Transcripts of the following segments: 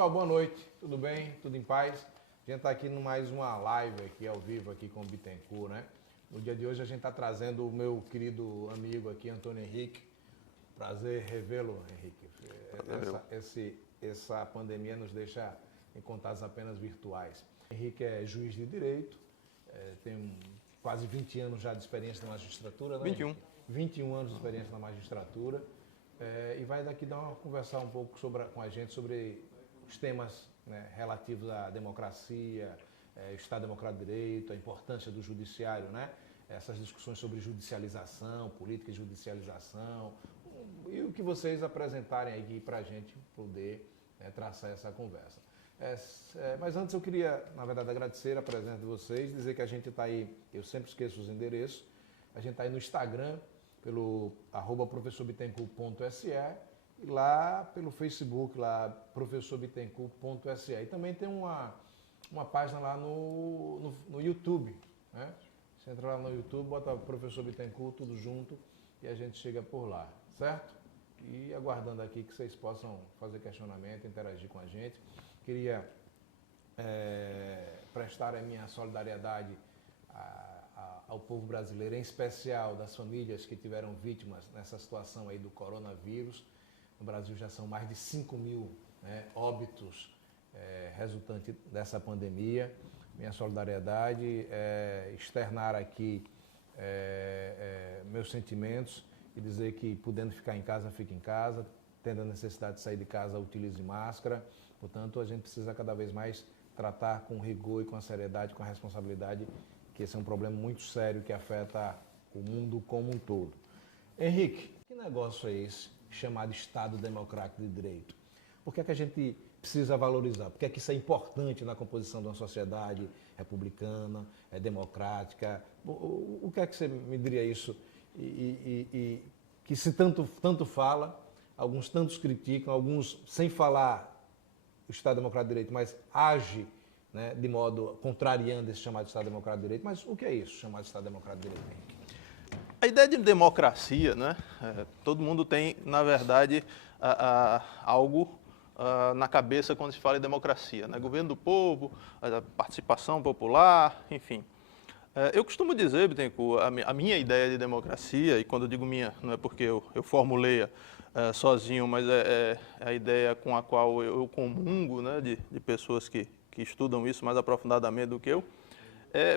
pessoal, boa noite. Tudo bem? Tudo em paz? A gente está aqui em mais uma live aqui ao vivo aqui com o Bittencourt, né? No dia de hoje a gente está trazendo o meu querido amigo aqui, Antônio Henrique. Prazer revê-lo, Henrique. Essa pandemia nos deixa em contatos apenas virtuais. Henrique é juiz de direito, tem quase 20 anos já de experiência na magistratura, né? 21. 21 anos de experiência na magistratura. E vai daqui conversar um pouco com a gente sobre os temas, né, relativos à democracia, Estado Democrático de Direito, a importância do judiciário, né? Essas discussões sobre judicialização, política de judicialização, e o que vocês apresentarem aqui para a gente poder traçar essa conversa. Mas antes eu queria, na verdade, agradecer a presença de vocês, dizer que a gente está aí, eu sempre esqueço os endereços, a gente está aí no Instagram, pelo @professorbittencourt.se e lá pelo Facebook, lá professorbittencourt.se. E também tem uma página lá no YouTube, né? Você entra lá no YouTube, bota Professor Bittencourt, tudo junto, e a gente chega por lá, certo? E aguardando aqui que vocês possam fazer questionamento, interagir com a gente. Queria prestar a minha solidariedade ao povo brasileiro, em especial das famílias que tiveram vítimas nessa situação aí do coronavírus. No Brasil já são mais de 5.000, né, óbitos resultante dessa pandemia. Minha solidariedade, externar aqui meus sentimentos e dizer que, podendo ficar em casa, fique em casa, tendo a necessidade de sair de casa, utilize máscara. Portanto, a gente precisa cada vez mais tratar com rigor e com a seriedade, com a responsabilidade, que esse é um problema muito sério que afeta o mundo como um todo. Henrique, que negócio é esse chamado Estado Democrático de Direito? Por que é que a gente precisa valorizar? Por que é que isso é importante na composição de uma sociedade republicana, democrática? O que é que você me diria isso? E que se tanto fala, alguns tantos criticam, alguns sem falar o Estado Democrático de Direito, mas age, né, de modo contrariando esse chamado Estado Democrático de Direito. Mas o que é isso, chamado Estado Democrático de Direito, Henrique? A ideia de democracia, né? Todo mundo tem, na verdade, algo na cabeça quando se fala em democracia, né? Governo do povo, a participação popular, enfim. Eu costumo dizer, Bittencourt, a minha ideia de democracia, e quando eu digo minha, não é porque eu formulei-a sozinho, mas é a ideia com a qual eu comungo, né, de pessoas que estudam isso mais aprofundadamente do que eu.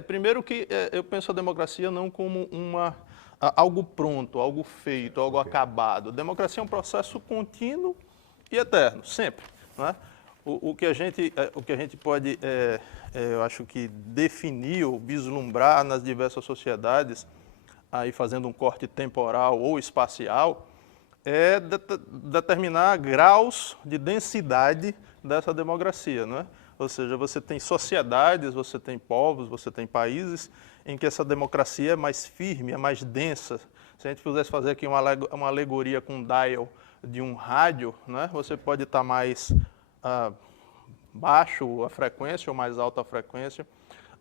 Primeiro que eu penso a democracia não como algo pronto, algo feito, algo acabado. Democracia é um processo contínuo e eterno, sempre, né? O que a gente pode, eu acho que definir ou vislumbrar nas diversas sociedades, aí fazendo um corte temporal ou espacial, é determinar graus de densidade dessa democracia, não é? Ou seja, você tem sociedades, você tem povos, você tem países em que essa democracia é mais firme, é mais densa. Se a gente pudesse fazer aqui uma alegoria com um dial de um rádio, né, você pode estar mais baixo a frequência ou mais alta a frequência,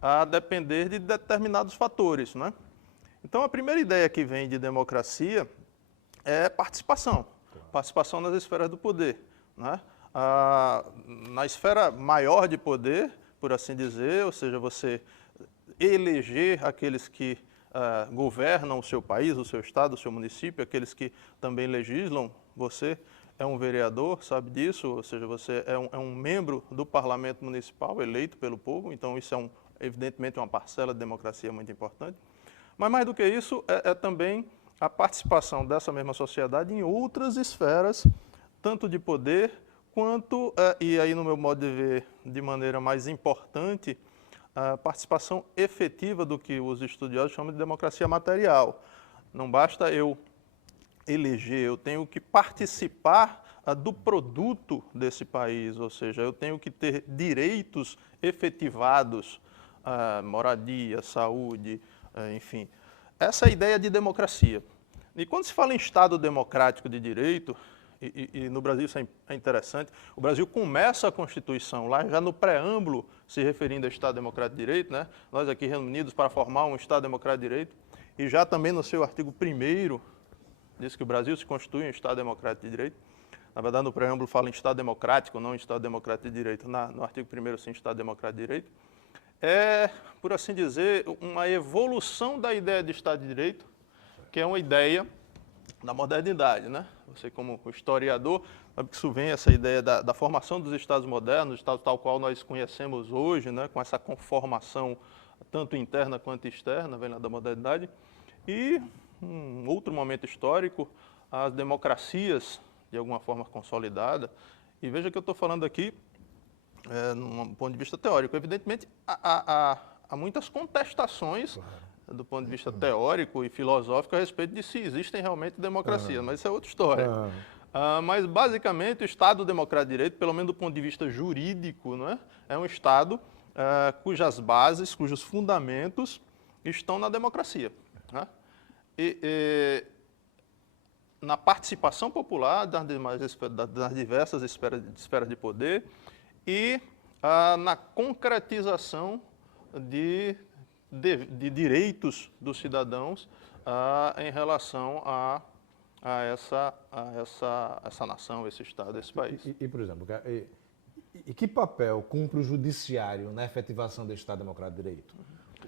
a depender de determinados fatores, né? Então, a primeira ideia que vem de democracia é participação. Participação nas esferas do poder, né? Na esfera maior de poder, por assim dizer, ou seja, você eleger aqueles que governam o seu país, o seu estado, o seu município, aqueles que também legislam. Você é um vereador, sabe disso, ou seja, você é um membro do parlamento municipal eleito pelo povo, então isso é evidentemente uma parcela de democracia muito importante. Mas mais do que isso, é também a participação dessa mesma sociedade em outras esferas, tanto de poder quanto, e aí no meu modo de ver, de maneira mais importante, a participação efetiva do que os estudiosos chamam de democracia material. Não basta eu eleger, eu tenho que participar do produto desse país, ou seja, eu tenho que ter direitos efetivados, moradia, saúde, enfim. Essa é a ideia de democracia. E quando se fala em Estado democrático de direito, e no Brasil isso é interessante, o Brasil começa a Constituição lá já no preâmbulo, se referindo a Estado democrático de direito, né? Nós aqui reunidos para formar um Estado democrático de direito, e já também no seu artigo 1º, diz que o Brasil se constitui um Estado democrático de direito. Na verdade, no preâmbulo fala em Estado democrático, não em Estado democrático de direito. No artigo 1º, sim, Estado democrático de direito. É, por assim dizer, uma evolução da ideia de Estado de Direito, que é uma ideia da modernidade, né? Você, como historiador, sabe que isso vem, essa ideia da formação dos Estados modernos, Estados tal qual nós conhecemos hoje, né? Com essa conformação tanto interna quanto externa, vem lá da modernidade. E, um outro momento histórico, as democracias, de alguma forma consolidada. E veja que eu estou falando aqui, num ponto de vista teórico. Evidentemente, há muitas contestações do ponto de vista teórico e filosófico a respeito de se existem realmente democracias, mas isso é outra história. Mas, basicamente, o Estado Democrático de Direito, pelo menos do ponto de vista jurídico, não é? É um Estado cujas bases, cujos fundamentos estão na democracia. Né? Na participação popular das diversas esferas de poder e na concretização de direitos dos cidadãos em relação a essa nação, esse Estado, esse país. Por exemplo, e que papel cumpre o judiciário na efetivação desse Estado Democrático de Direito?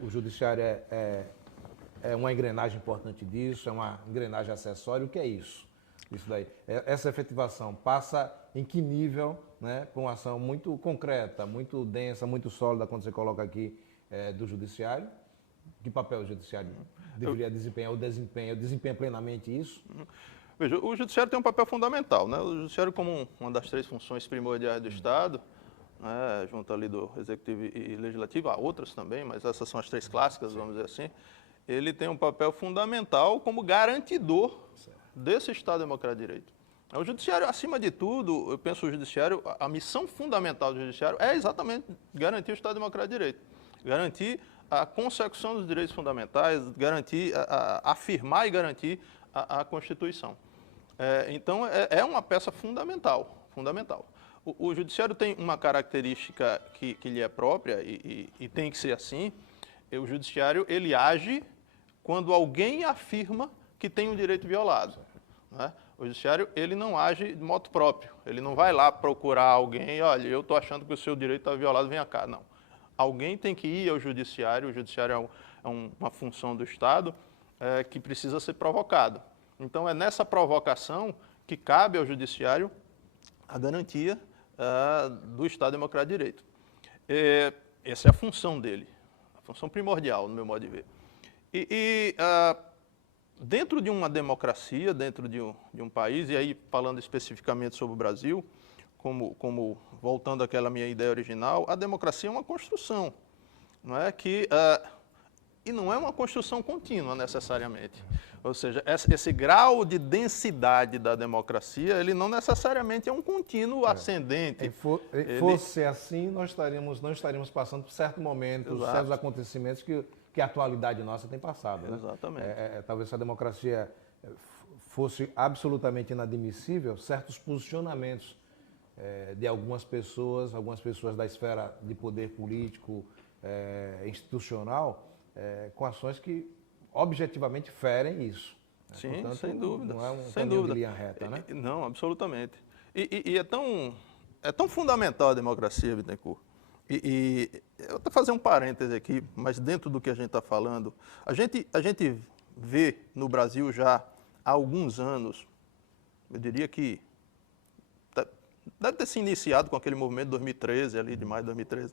O judiciário é uma engrenagem importante disso, é uma engrenagem acessória. O que é isso? Isso daí. Essa efetivação passa em que nível, né, com uma ação muito concreta, muito densa, muito sólida, quando você coloca aqui, do judiciário? Que papel o judiciário deveria desempenhar ou desempenha plenamente isso? Veja, o judiciário tem um papel fundamental, né? O judiciário, como uma das 3 funções primordiais do Estado, né, junto ali do Executivo e Legislativo, há outras também, mas essas são as 3 clássicas, vamos dizer assim, ele tem um papel fundamental como garantidor desse Estado Democrático de Direito. O judiciário, acima de tudo, eu penso o judiciário, a missão fundamental do judiciário é exatamente garantir o Estado Democrático de Direito, garantir a consecução dos direitos fundamentais, garantir, afirmar e garantir a Constituição. Então, é uma peça fundamental. O judiciário tem uma característica que lhe é própria e tem que ser assim. O judiciário, ele age quando alguém afirma que tem um direito violado. Né? O judiciário, ele não age de modo próprio. Ele não vai lá procurar alguém, olha, eu estou achando que o seu direito está violado, venha cá. Não. Alguém tem que ir ao judiciário, o judiciário é uma função do Estado que precisa ser provocado. Então, é nessa provocação que cabe ao judiciário a garantia do Estado Democrático de Direito. Essa é a função dele, a função primordial, no meu modo de ver. Dentro de uma democracia, dentro de um país, e aí falando especificamente sobre o Brasil, como voltando àquela minha ideia original, a democracia é uma construção, não é e não é uma construção contínua necessariamente. Ou seja, esse grau de densidade da democracia, ele não necessariamente é um contínuo ascendente. Fosse assim, não estaríamos passando por certos momentos, certos acontecimentos que a atualidade nossa tem passado. Né? Exatamente. Talvez se a democracia fosse absolutamente inadmissível, certos posicionamentos de algumas pessoas da esfera de poder político, institucional, com ações que objetivamente ferem isso. Sim, portanto, sem dúvida. Não é um sem caminho dúvida. de linha reta, né? Não, absolutamente. E é tão fundamental a democracia, Bittencourt. Eu vou até fazer um parêntese aqui, mas dentro do que a gente está falando, a gente vê no Brasil já há alguns anos, eu diria que deve ter se iniciado com aquele movimento de 2013, ali de maio de 2013.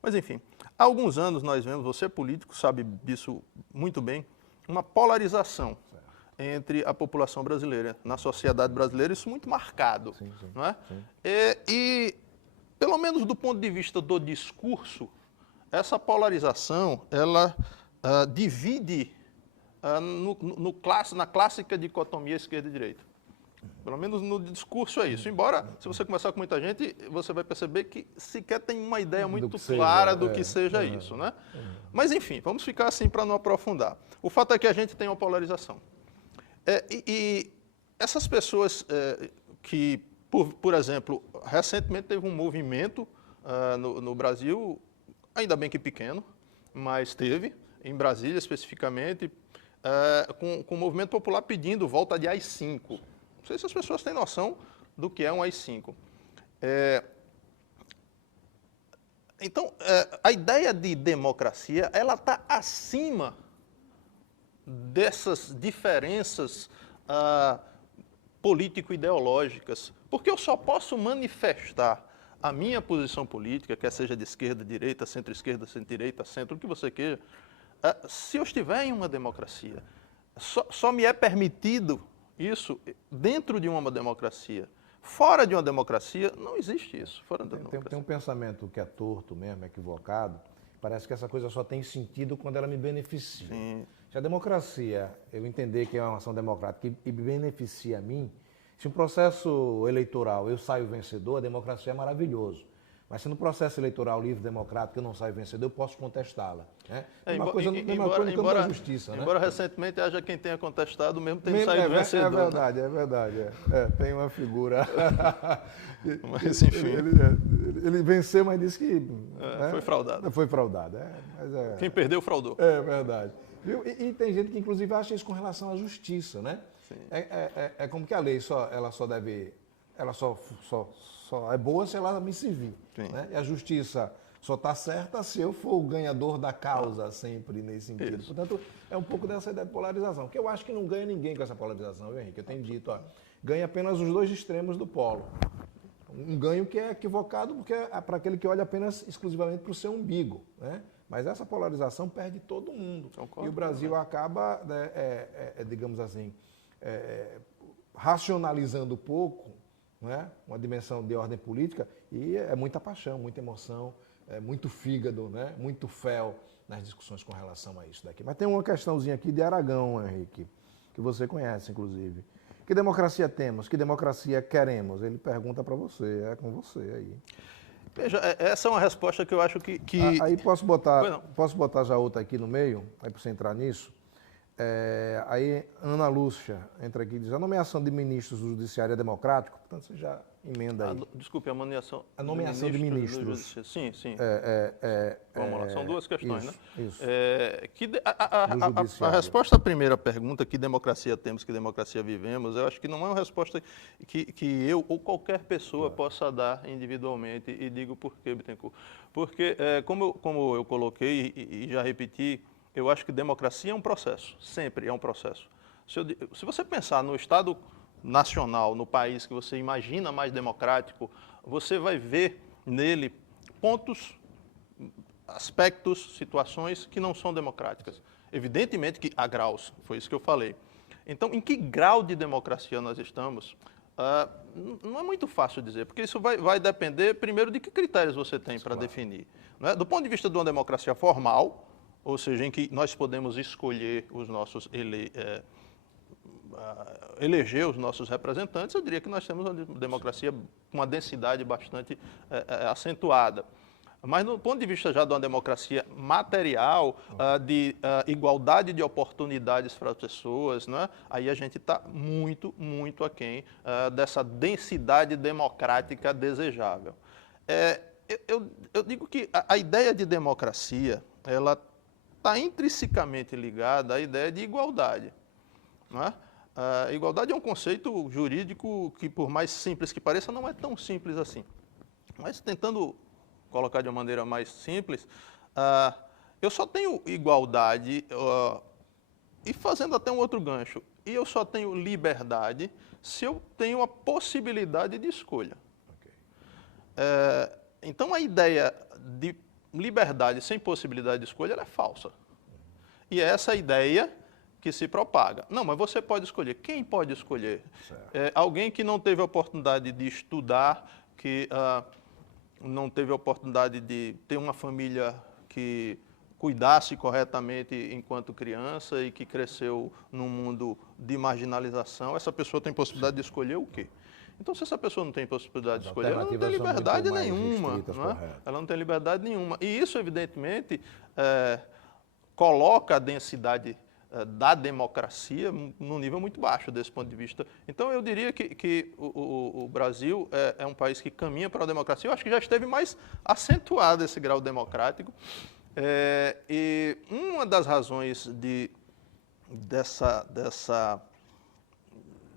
Mas, enfim, há alguns anos nós vemos, você político sabe disso muito bem, uma polarização entre a população brasileira. Na sociedade brasileira, isso muito marcado. Sim. Não é? Sim. E, pelo menos do ponto de vista do discurso, essa polarização, ela divide na clássica dicotomia esquerda e direita. Pelo menos no discurso é isso. Embora, se você conversar com muita gente, você vai perceber que sequer tem uma ideia muito clara do que seja isso, né? Mas, enfim, vamos ficar assim para não aprofundar. O fato é que a gente tem uma polarização. E essas pessoas que, por exemplo, recentemente teve um movimento no Brasil, ainda bem que pequeno, mas teve, em Brasília especificamente, com o movimento popular pedindo volta de AI-5. Não sei se as pessoas têm noção do que é um AI-5. Então, a ideia de democracia, ela está acima dessas diferenças político-ideológicas, porque eu só posso manifestar a minha posição política, quer seja de esquerda, direita, centro-esquerda, centro-direita, centro, o que você queira, se eu estiver em uma democracia. Só me é permitido isso dentro de uma democracia. Fora de uma democracia, não existe isso. Fora da democracia. Tem um pensamento que é torto mesmo, equivocado. Parece que essa coisa só tem sentido quando ela me beneficia. Sim. Se a democracia, eu entender que é uma ação democrática e beneficia a mim, se um processo eleitoral eu saio vencedor, a democracia é maravilhoso. Mas se no processo eleitoral livre democrático eu não saio vencedor, eu posso contestá-la. Né? Mesma coisa embora da justiça. Embora recentemente haja quem tenha contestado, mesmo tendo saído vencedor. É verdade, né? É verdade. Tem uma figura. Mas, enfim. Ele venceu, mas disse que. Foi fraudado. Foi fraudado. Quem perdeu, fraudou. É verdade. E tem gente que, inclusive, acha isso com relação à justiça, né? Sim. É como que a lei ela só é boa se ela me servir. Né? E a justiça só está certa se eu for o ganhador da causa, sempre nesse sentido. Isso. Portanto, é um pouco dessa ideia de polarização, porque eu acho que não ganha ninguém com essa polarização, viu, Henrique? Eu tenho dito, ganha apenas os dois extremos do polo. Um ganho que é equivocado, porque é para aquele que olha apenas exclusivamente para o seu umbigo, né? Mas essa polarização perde todo mundo. E o Brasil acaba, digamos assim, racionalizando pouco, né? Uma dimensão de ordem política, e é muita paixão, muita emoção, muito fígado, né? Muito fel nas discussões com relação a isso daqui. Mas tem uma questãozinha aqui de Aragão, Henrique, que você conhece, inclusive. Que democracia temos? Que democracia queremos? Ele pergunta para você, é com você aí. Veja, essa é uma resposta que eu acho que... Aí posso botar já outra aqui no meio, aí para você entrar nisso. Aí Ana Lúcia entra aqui e diz: a nomeação de ministros do Judiciário é democrático? Portanto, você já emenda aí. Desculpe, a nomeação de ministros. Sim. Vamos lá, são duas questões, isso, né? Isso. A resposta à primeira pergunta, que democracia temos, que democracia vivemos, eu acho que não é uma resposta que eu ou qualquer pessoa possa dar individualmente, e digo por quê, Bittencourt. Porque, como eu coloquei e já repeti, eu acho que democracia é um processo, sempre é um processo. Se você pensar no Estado nacional, no país que você imagina mais democrático, você vai ver nele pontos, aspectos, situações que não são democráticas. Evidentemente que há graus, foi isso que eu falei. Então, em que grau de democracia nós estamos? Não é muito fácil dizer, porque isso vai depender, primeiro, de que critérios você tem para definir. Não é? Do ponto de vista de uma democracia formal, ou seja, em que nós podemos escolher os nossos eleger os nossos representantes, eu diria que nós temos uma democracia com uma densidade bastante acentuada. Mas do ponto de vista já de uma democracia material, de igualdade de oportunidades para as pessoas, né? Aí a gente está muito, muito aquém dessa densidade democrática desejável. Eu digo que a ideia de democracia, ela está intrinsecamente ligada à ideia de igualdade. Não é? A igualdade é um conceito jurídico que, por mais simples que pareça, não é tão simples assim. Mas tentando colocar de uma maneira mais simples, eu só tenho igualdade, e fazendo até um outro gancho, e eu só tenho liberdade se eu tenho a possibilidade de escolha. Okay. Então a ideia de liberdade sem possibilidade de escolha ela é falsa. E é essa ideia que se propaga. Não, mas você pode escolher. Quem pode escolher? Alguém que não teve a oportunidade de estudar, que não teve a oportunidade de ter uma família que cuidasse corretamente enquanto criança e que cresceu num mundo de marginalização, essa pessoa tem possibilidade de escolher o quê? Então, se essa pessoa não tem possibilidade de escolher, ela não tem liberdade nenhuma. Não é? Ela não tem liberdade nenhuma. E isso, evidentemente, coloca a densidade da democracia num nível muito baixo desse ponto de vista. Então, eu diria que o Brasil é um país que caminha para a democracia. Eu acho que já esteve mais acentuado esse grau democrático. E uma das razões dessa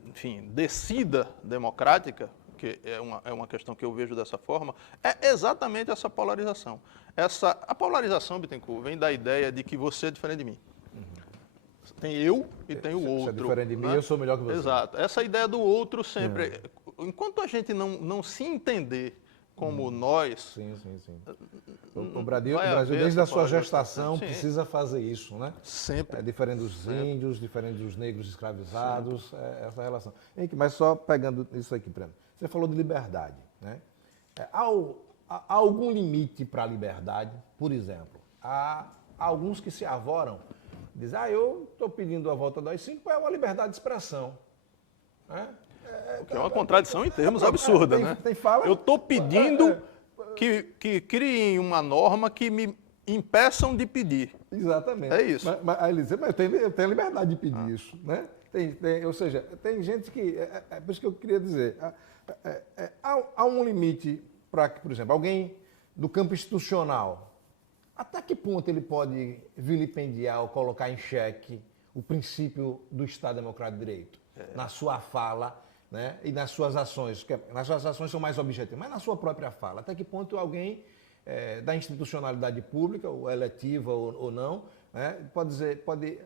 enfim, descida democrática, porque é uma questão que eu vejo dessa forma, é exatamente essa polarização. A polarização, Bittencourt, vem da ideia de que você é diferente de mim. Tem eu e tem o outro. Você é diferente de mim, né? eu sou melhor que você. Exato. Essa ideia do outro sempre... Enquanto a gente não se entender como nós... Sim. O Brasil haver desde a essa sua polarização. gestação, Sim. precisa fazer isso, né? Sempre. É diferente dos índios, diferente dos negros escravizados, essa relação. Henrique, mas só pegando isso aqui, por exemplo, você falou de liberdade, né? Há algum limite para a liberdade? Por exemplo, há alguns que se arvoram, dizem, eu estou pedindo a volta do AI-5 para uma liberdade de expressão. Né? Que é uma contradição em termos absurda, né? Eu estou pedindo que criem uma norma que me impeçam de pedir. Exatamente. É isso. Mas ele diz, mas eu tenho a liberdade de pedir isso, né? Ou seja, tem gente que... É por isso que eu queria dizer. Há um limite para que, por exemplo, alguém do campo institucional, até que ponto ele pode vilipendiar ou colocar em xeque o princípio do Estado Democrático de Direito? Na sua fala, né? E nas suas ações. Nas suas ações são mais objetivas, mas na sua própria fala. Até que ponto alguém da institucionalidade pública, ou eletiva ou não, né? Pode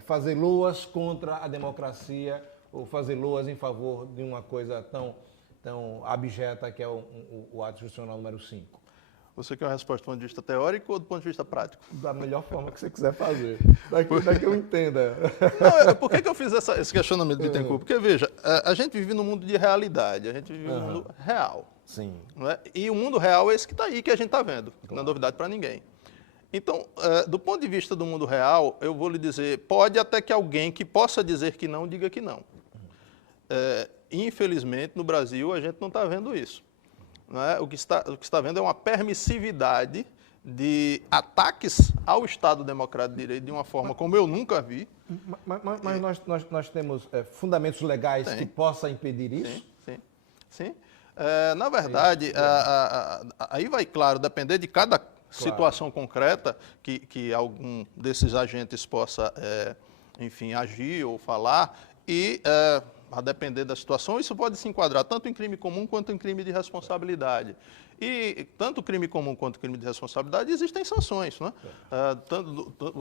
fazer loas contra a democracia ou fazer loas em favor de uma coisa tão abjeta que é o ato institucional número 5. Você quer uma resposta do ponto de vista teórico ou do ponto de vista prático? Da melhor forma que você quiser fazer. Daqui eu entenda. Não, por que eu fiz esse questionamento de Bittencourt? Porque, veja, a gente vive num mundo de realidade, a gente vive num mundo real. Sim. Não é? E o mundo real é esse que está aí, que a gente está vendo. Claro. Não é novidade para ninguém. Então, do ponto de vista do mundo real, eu vou lhe dizer, pode até que alguém que possa dizer que não, diga que não. Infelizmente, no Brasil, a gente não está vendo isso. Não é? O que está vendo é uma permissividade de ataques ao Estado Democrático de Direito de uma forma como eu nunca vi. Mas nós temos fundamentos legais que possam impedir isso? Sim. Na verdade, aí vai, claro, depender de cada situação concreta que algum desses agentes possa, enfim, agir ou falar e... a depender da situação, isso pode se enquadrar tanto em crime comum quanto em crime de responsabilidade. E tanto crime comum quanto crime de responsabilidade existem sanções. Né?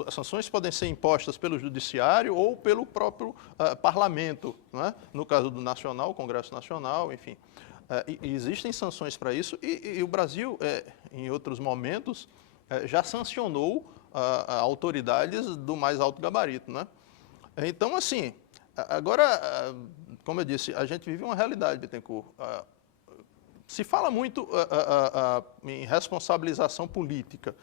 As sanções podem ser impostas pelo judiciário ou pelo próprio parlamento, né? No caso do Nacional, Congresso Nacional, enfim. E existem sanções para isso e o Brasil, em outros momentos, já sancionou autoridades do mais alto gabarito. Né? Então, assim... Agora, como eu disse, a gente vive uma realidade, Bittencourt. Se fala muito em responsabilização política.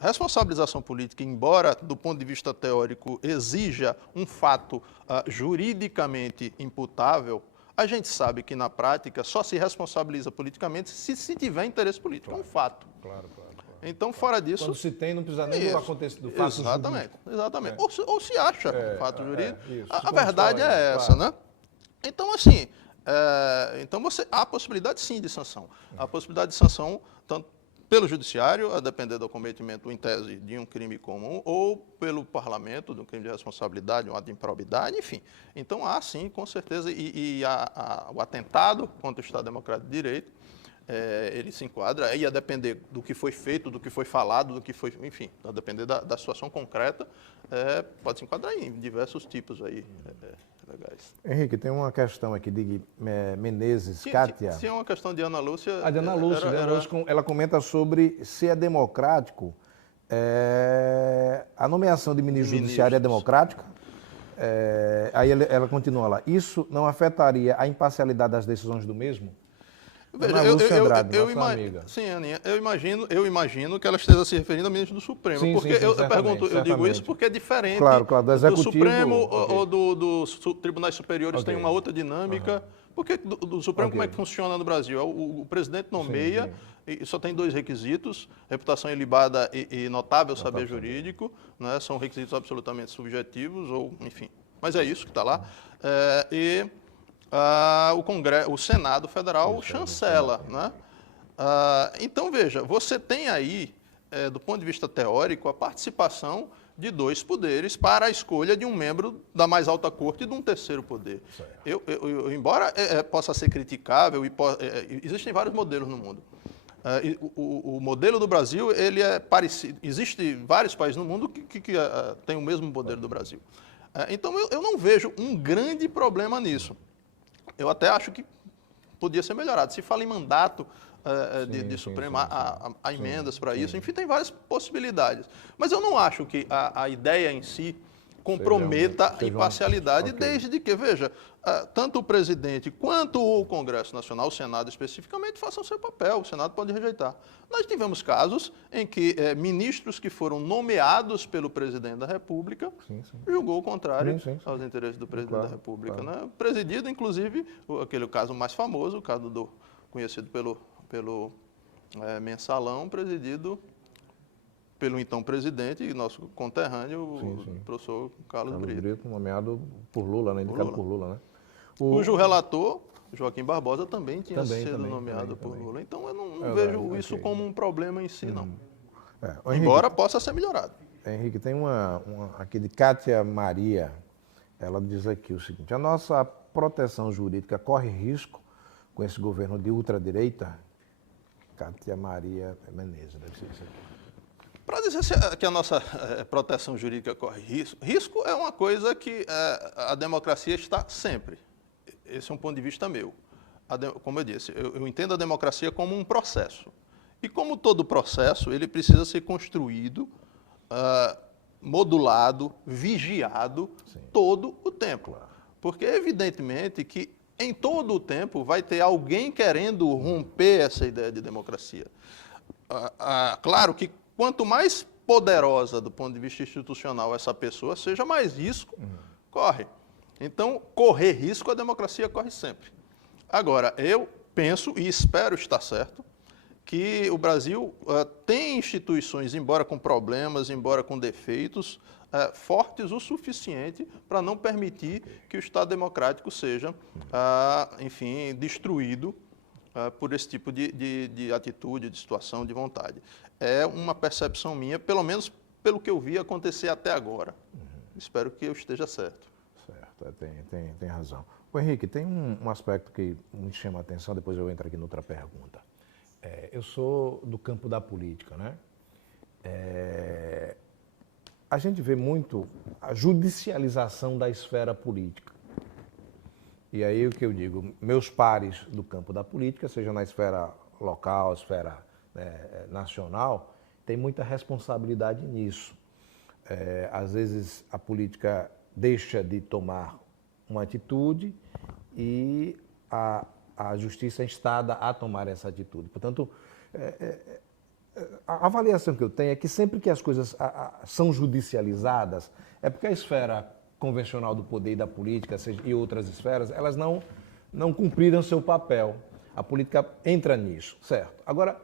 Responsabilização política, embora do ponto de vista teórico exija um fato juridicamente imputável, a gente sabe que na prática só se responsabiliza politicamente se tiver interesse político. É um fato. Claro. Então, fora disso... Quando se tem, não precisa nem do fato exatamente, jurídico. Exatamente. Ou se acha fato jurídico. Isso. A verdade é essa, né? Então, assim, há a possibilidade, sim, de sanção. Há a possibilidade de sanção, tanto pelo judiciário, a depender do cometimento, em tese, de um crime comum, ou pelo parlamento, de um crime de responsabilidade, um ato de improbidade, enfim. Então, há, sim, com certeza, o atentado contra o Estado Democrático de Direito, ele se enquadra, aí a depender do que foi feito, do que foi falado, do que foi, enfim, a depender da situação concreta, pode se enquadrar em diversos tipos aí legais. Henrique, tem uma questão aqui de Menezes, Kátia. Se é uma questão de Ana Lúcia... A de Ana Lúcia, ela comenta sobre se é democrático, a nomeação de ministro judiciário é democrática? Aí ela continua lá, isso não afetaria a imparcialidade das decisões do mesmo? Veja, sim, Aninha, eu imagino que ela esteja se referindo ao ministro do Supremo. Sim, porque eu pergunto, eu digo isso porque é diferente do Supremo ou dos tribunais superiores, tem uma outra dinâmica. Porque do Supremo, como é que funciona no Brasil? O presidente nomeia, e só tem 2 requisitos, reputação ilibada e notável saber jurídico, né? São requisitos absolutamente subjetivos, ou enfim. Mas é isso que está lá. O Senado Federal chancela. Né? Então, veja, você tem aí do ponto de vista teórico, a participação de dois poderes para a escolha de um membro da mais alta corte e de um terceiro poder. Embora possa ser criticável, existem vários modelos no mundo. O modelo do Brasil, ele é parecido. Existem vários países no mundo que têm o mesmo modelo do Brasil. Então, eu não vejo um grande problema nisso. Eu até acho que podia ser melhorado. Se fala em mandato de Supremo, há emendas para isso, enfim, tem várias possibilidades. Mas eu não acho que a ideia em si comprometa a imparcialidade, desde que, veja, tanto o presidente quanto o Congresso Nacional, o Senado especificamente, façam seu papel, o Senado pode rejeitar. Nós tivemos casos em que ministros que foram nomeados pelo presidente da República julgou o contrário aos interesses do presidente da República. Né? Presidido, inclusive, aquele caso mais famoso, o caso conhecido pelo Mensalão, presidido pelo então presidente e nosso conterrâneo, o professor Carlos Brito. Nomeado por Lula, né? Indicado por Lula, né? Cujo relator, Joaquim Barbosa, também tinha sido nomeado por Lula. Então, eu não vejo isso como um problema em si, não. Embora possa ser melhorado. Henrique, tem uma aqui de Cátia Maria. Ela diz aqui o seguinte: a nossa proteção jurídica corre risco com esse governo de ultradireita? Cátia Maria Menezes, deve ser isso aqui. Para dizer que a nossa proteção jurídica corre risco é uma coisa que a democracia está sempre. Esse é um ponto de vista meu. Como eu disse, eu entendo a democracia como um processo. E como todo processo, ele precisa ser construído, modulado, vigiado todo o tempo. Porque, evidentemente, que em todo o tempo vai ter alguém querendo romper essa ideia de democracia. Claro que quanto mais poderosa do ponto de vista institucional essa pessoa seja, mais risco corre. Então, correr risco, a democracia corre sempre. Agora, eu penso e espero estar certo que o Brasil tem instituições, embora com problemas, embora com defeitos, fortes o suficiente para não permitir que o Estado democrático seja, enfim, destruído por esse tipo de atitude, de situação, de vontade. É uma percepção minha, pelo menos pelo que eu vi acontecer até agora. Espero que eu esteja certo. Certo, tem razão. O Henrique, tem um aspecto que me chama a atenção, depois eu entro aqui noutra pergunta. Eu sou do campo da política, né? A gente vê muito a judicialização da esfera política. E aí o que eu digo, meus pares do campo da política, seja na esfera local, esfera nacional, tem muita responsabilidade nisso. Às vezes a política deixa de tomar uma atitude e a justiça é instada a tomar essa atitude. Portanto, a avaliação que eu tenho é que sempre que as coisas são judicializadas, é porque a esfera convencional do poder e da política e outras esferas, elas não cumpriram seu papel. A política entra nisso, certo? Agora,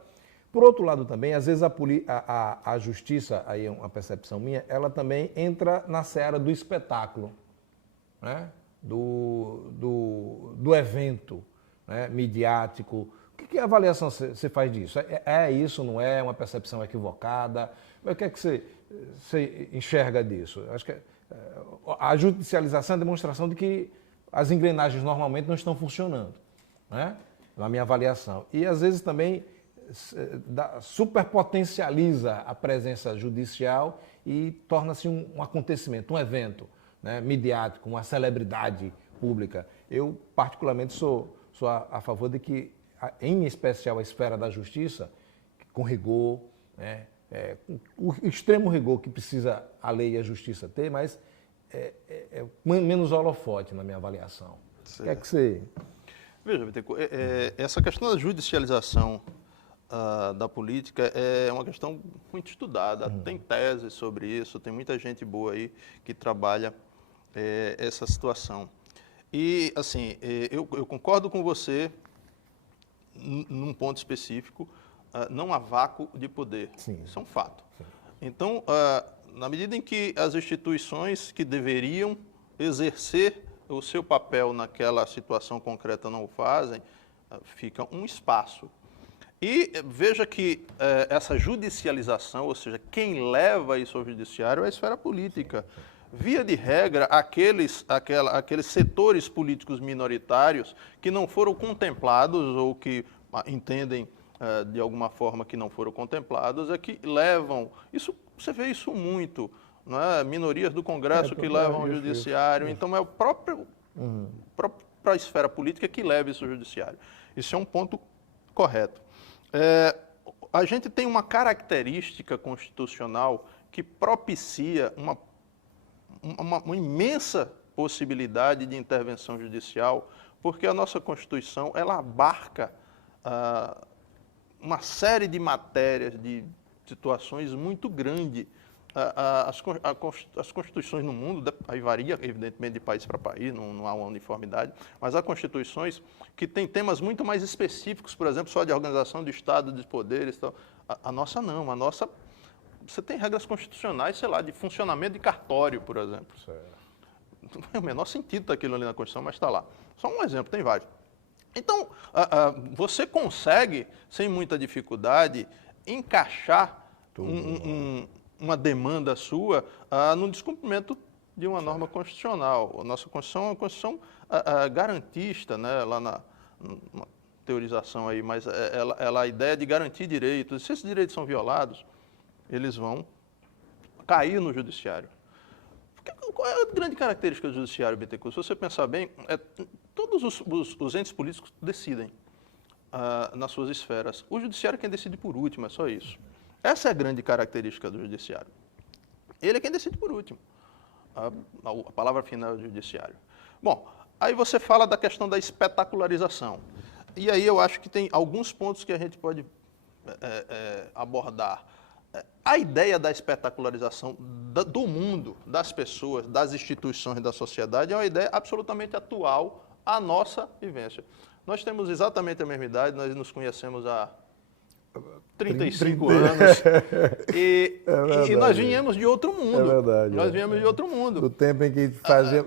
por outro lado também, às vezes a justiça, aí é uma percepção minha, ela também entra na seara do espetáculo, né? do evento, né? Midiático. Que avaliação você faz disso? Isso, não é uma percepção equivocada? O que é que você enxerga disso? Acho que a judicialização é a demonstração de que as engrenagens normalmente não estão funcionando, né? Na minha avaliação. E às vezes também superpotencializa a presença judicial e torna-se um acontecimento, um evento, né? Midiático, uma celebridade pública. Eu, particularmente, sou a favor de que, em especial a esfera da justiça, com rigor, né? O extremo rigor que precisa a lei e a justiça ter, mas menos holofote na minha avaliação. O que é que você... Veja, Bittencourt, essa questão da judicialização da política é uma questão muito estudada. Tem teses sobre isso, tem muita gente boa aí que trabalha essa situação. E, assim, eu concordo com você num ponto específico. Não há vácuo de poder. Sim. Isso é um fato. Sim. Então, na medida em que as instituições que deveriam exercer o seu papel naquela situação concreta não o fazem, fica um espaço. E veja que essa judicialização, ou seja, quem leva isso ao judiciário é a esfera política. Via de regra, aqueles setores políticos minoritários que não foram contemplados ou que entendem de alguma forma que não foram contemplados é que levam. Isso, você vê isso muito, não é? Minorias do Congresso que levam ao judiciário. Então é o próprio para a esfera política que leva isso ao judiciário. Isso é um ponto correto. A gente tem uma característica constitucional que propicia uma imensa possibilidade de intervenção judicial, porque a nossa Constituição ela abarca uma série de matérias, de situações muito grande. As constituições no mundo, aí varia evidentemente de país para país, não há uma uniformidade, mas há constituições que têm temas muito mais específicos, por exemplo, só de organização do Estado, de poderes. Tal. A nossa não, a nossa... Você tem regras constitucionais, sei lá, de funcionamento de cartório, por exemplo. Não tem o menor sentido daquilo ali na Constituição, mas está lá. Só um exemplo, tem vários. Então, você consegue, sem muita dificuldade, encaixar uma demanda sua no descumprimento de uma norma constitucional. A nossa Constituição é uma Constituição garantista, né? Lá na teorização aí, mas a ideia de garantir direitos. Se esses direitos são violados, eles vão cair no judiciário. Qual é a grande característica do judiciário, Bittencourt? Se você pensar bem, todos os entes políticos decidem nas suas esferas. O judiciário é quem decide por último, é só isso. Essa é a grande característica do judiciário. Ele é quem decide por último. A palavra final é do judiciário. Bom, aí você fala da questão da espetacularização. E aí eu acho que tem alguns pontos que a gente pode abordar. A ideia da espetacularização do mundo, das pessoas, das instituições, da sociedade, é uma ideia absolutamente atual à nossa vivência. Nós temos exatamente a mesma idade, nós nos conhecemos há 35 anos e nós viemos de outro mundo. É verdade. Nós viemos de outro mundo. Do tempo em que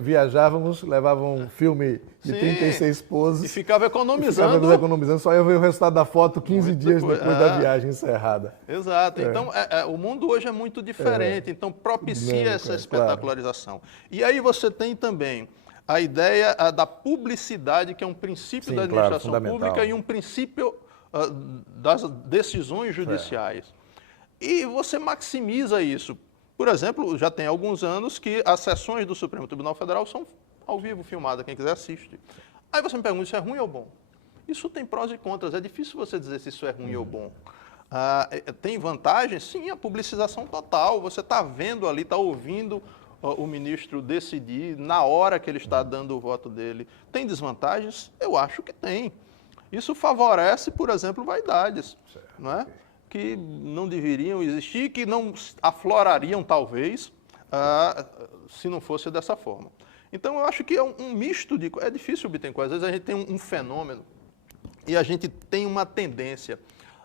viajávamos, levavam um filme de 36 poses. E ficava economizando. Ficava economizando, só ia ver o resultado da foto 15 dias depois da viagem encerrada. Exato. Então, o mundo hoje é muito diferente, então propicia essa espetacularização. Claro. E aí você tem também a ideia da publicidade, que é um princípio da administração pública e um princípio das decisões judiciais. E você maximiza isso. Por exemplo, já tem alguns anos que as sessões do Supremo Tribunal Federal são ao vivo filmadas, quem quiser assiste. Aí você me pergunta, isso é ruim ou bom? Isso tem prós e contras, é difícil você dizer se isso é ruim ou bom. Tem vantagens? Sim, a publicização total, você está vendo ali, está ouvindo o ministro decidir na hora que ele está dando o voto dele. Tem desvantagens? Eu acho que tem. Isso favorece, por exemplo, vaidades, não é? Que não deveriam existir, que não aflorariam, talvez, se não fosse dessa forma. Então, eu acho que é um misto de... É difícil, Bittencourt. Às vezes a gente tem um fenômeno e a gente tem uma tendência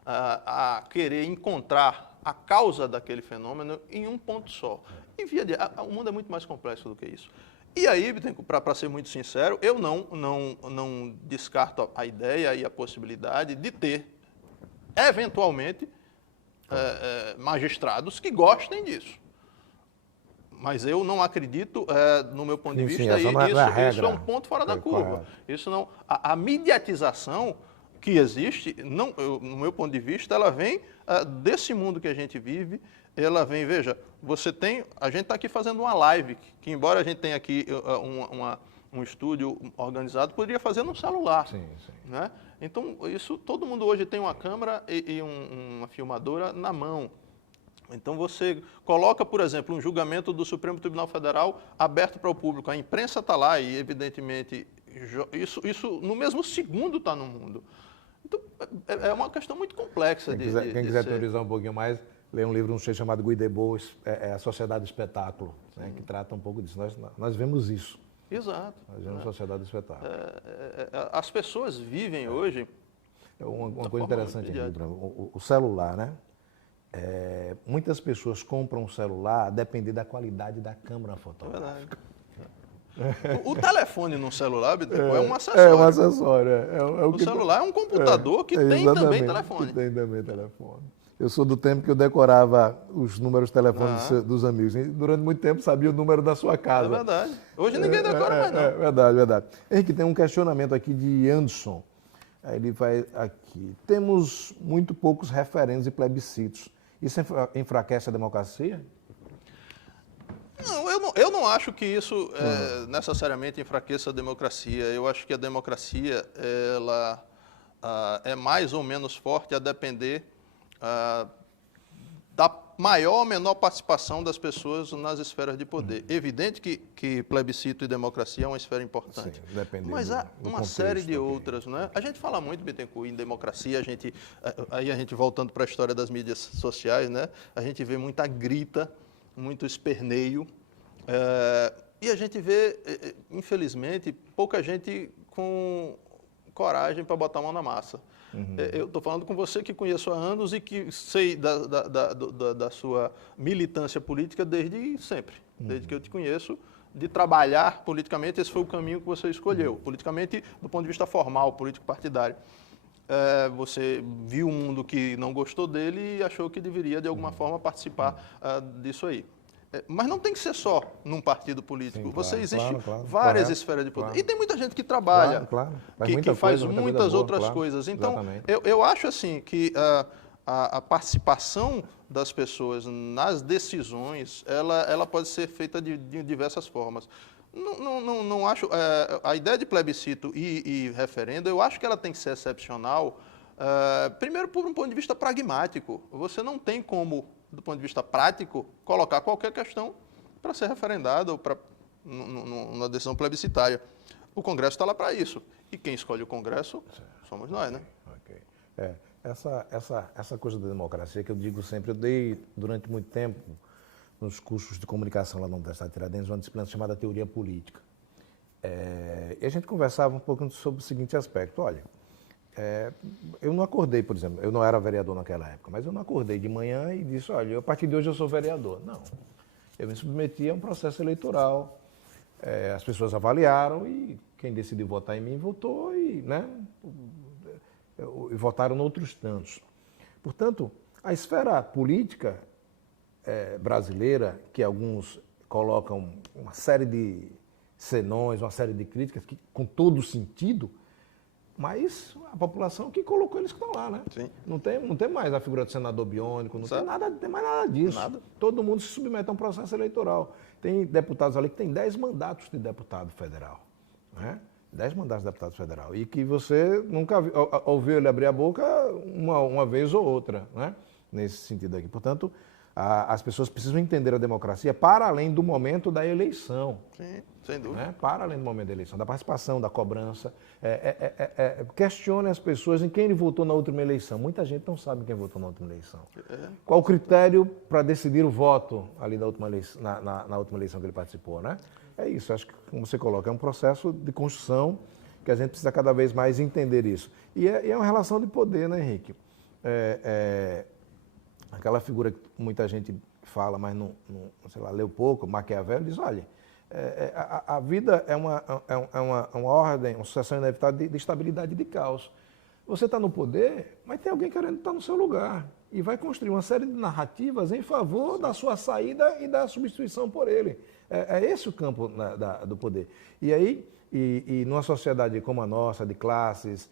a querer encontrar a causa daquele fenômeno em um ponto só. E o mundo é muito mais complexo do que isso. E aí, para ser muito sincero, eu não descarto a ideia e a possibilidade de ter, eventualmente, magistrados que gostem disso. Mas eu não acredito, no meu ponto de vista, isso é um ponto fora da curva. Isso não, a mediatização que existe, no meu ponto de vista, ela vem desse mundo que a gente vive. Ela vem, veja, a gente está aqui fazendo uma live, que embora a gente tenha aqui um estúdio organizado, poderia fazer no celular. Sim. Né? Então, todo mundo hoje tem uma câmera e uma filmadora na mão. Então, você coloca, por exemplo, um julgamento do Supremo Tribunal Federal aberto para o público. A imprensa está lá e, evidentemente, isso no mesmo segundo está no mundo. Então, é uma questão muito complexa. Quem quiser teorizar um pouquinho mais, lê um livro chamado Guy Debord, A Sociedade do Espetáculo, né, que trata um pouco disso. Nós vemos isso. Exato. Nós vemos a Sociedade do Espetáculo. As pessoas vivem hoje... Uma coisa interessante aqui, o celular, né? Muitas pessoas compram um celular a depender da qualidade da câmera fotográfica. O telefone no celular, Bittencourt, é um acessório. É um acessório. O celular é um computador que tem também telefone. Que tem também telefone. Eu sou do tempo que eu decorava os números de telefone dos amigos. E durante muito tempo sabia o número da sua casa. É verdade. Hoje ninguém decora mais, não. É verdade, verdade. Henrique, tem um questionamento aqui de Anderson. Ele vai aqui. Temos muito poucos referendos e plebiscitos. Isso enfraquece a democracia? Não, eu não acho que isso necessariamente enfraqueça a democracia. Eu acho que a democracia ela, é mais ou menos forte a depender da maior ou menor participação das pessoas nas esferas de poder. Evidente que plebiscito e democracia é uma esfera importante. Sim, mas há uma série de outras, né? A gente fala muito, Bittencourt, em democracia, aí a gente voltando para a história das mídias sociais, né? A gente vê muita grita, muito esperneio, e a gente vê, infelizmente, pouca gente com coragem para botar a mão na massa. Eu estou falando com você que conheço há anos e que sei da sua militância política desde sempre, desde que eu te conheço, de trabalhar politicamente, esse foi o caminho que você escolheu, politicamente do ponto de vista formal, político-partidário. Você viu um mundo que não gostou dele e achou que deveria, de alguma forma, participar disso aí. Mas não tem que ser só num partido político. Sim, Existem várias esferas de poder. E tem muita gente que trabalha, que faz muitas outras coisas. Então, eu acho assim que a participação das pessoas nas decisões, ela pode ser feita de diversas formas. Não acho... a ideia de plebiscito e referendo, eu acho que ela tem que ser excepcional, primeiro por um ponto de vista pragmático. Você não tem como, do ponto de vista prático, colocar qualquer questão para ser referendada ou na decisão plebiscitária. O Congresso está lá para isso. E quem escolhe o Congresso somos nós, né? Essa coisa da democracia que eu digo sempre, eu dei durante muito tempo nos cursos de comunicação lá na Universidade de Tiradentes, uma disciplina chamada Teoria Política. E a gente conversava um pouco sobre o seguinte aspecto. Olha, eu não acordei, por exemplo, eu não era vereador naquela época, mas eu não acordei de manhã e disse, olha, a partir de hoje eu sou vereador. Não, eu me submeti a um processo eleitoral, as pessoas avaliaram e quem decidiu votar em mim votou e votaram em outros tantos. Portanto, a esfera política brasileira, que alguns colocam uma série de senões, uma série de críticas, com todo sentido, mas a população que colocou eles que estão lá, né? Sim. Não tem mais a figura do senador biônico, não tem mais nada disso. Nada. Todo mundo se submete a um processo eleitoral. Tem deputados ali que têm 10 mandatos de deputado federal, né? 10 mandatos de deputado federal. E que você nunca ouviu ele abrir a boca uma vez ou outra, né? Nesse sentido aqui. Portanto, as pessoas precisam entender a democracia para além do momento da eleição. Sim, sem dúvida. Né? Para além do momento da eleição, da participação, da cobrança. Questione as pessoas em quem ele votou na última eleição. Muita gente não sabe quem votou na última eleição. Qual o critério para decidir o voto ali na última eleição que ele participou, né? É isso, acho que, como você coloca, é um processo de construção que a gente precisa cada vez mais entender isso. E é uma relação de poder, né, Henrique? Aquela figura que muita gente fala, mas não sei lá, leu pouco, Maquiavel, diz, olha, a vida é uma ordem, uma sucessão inevitável de estabilidade e de caos. Você está no poder, mas tem alguém querendo estar no seu lugar e vai construir uma série de narrativas em favor da sua saída e da substituição por ele. É esse o campo do poder. E aí, numa sociedade como a nossa, de classes,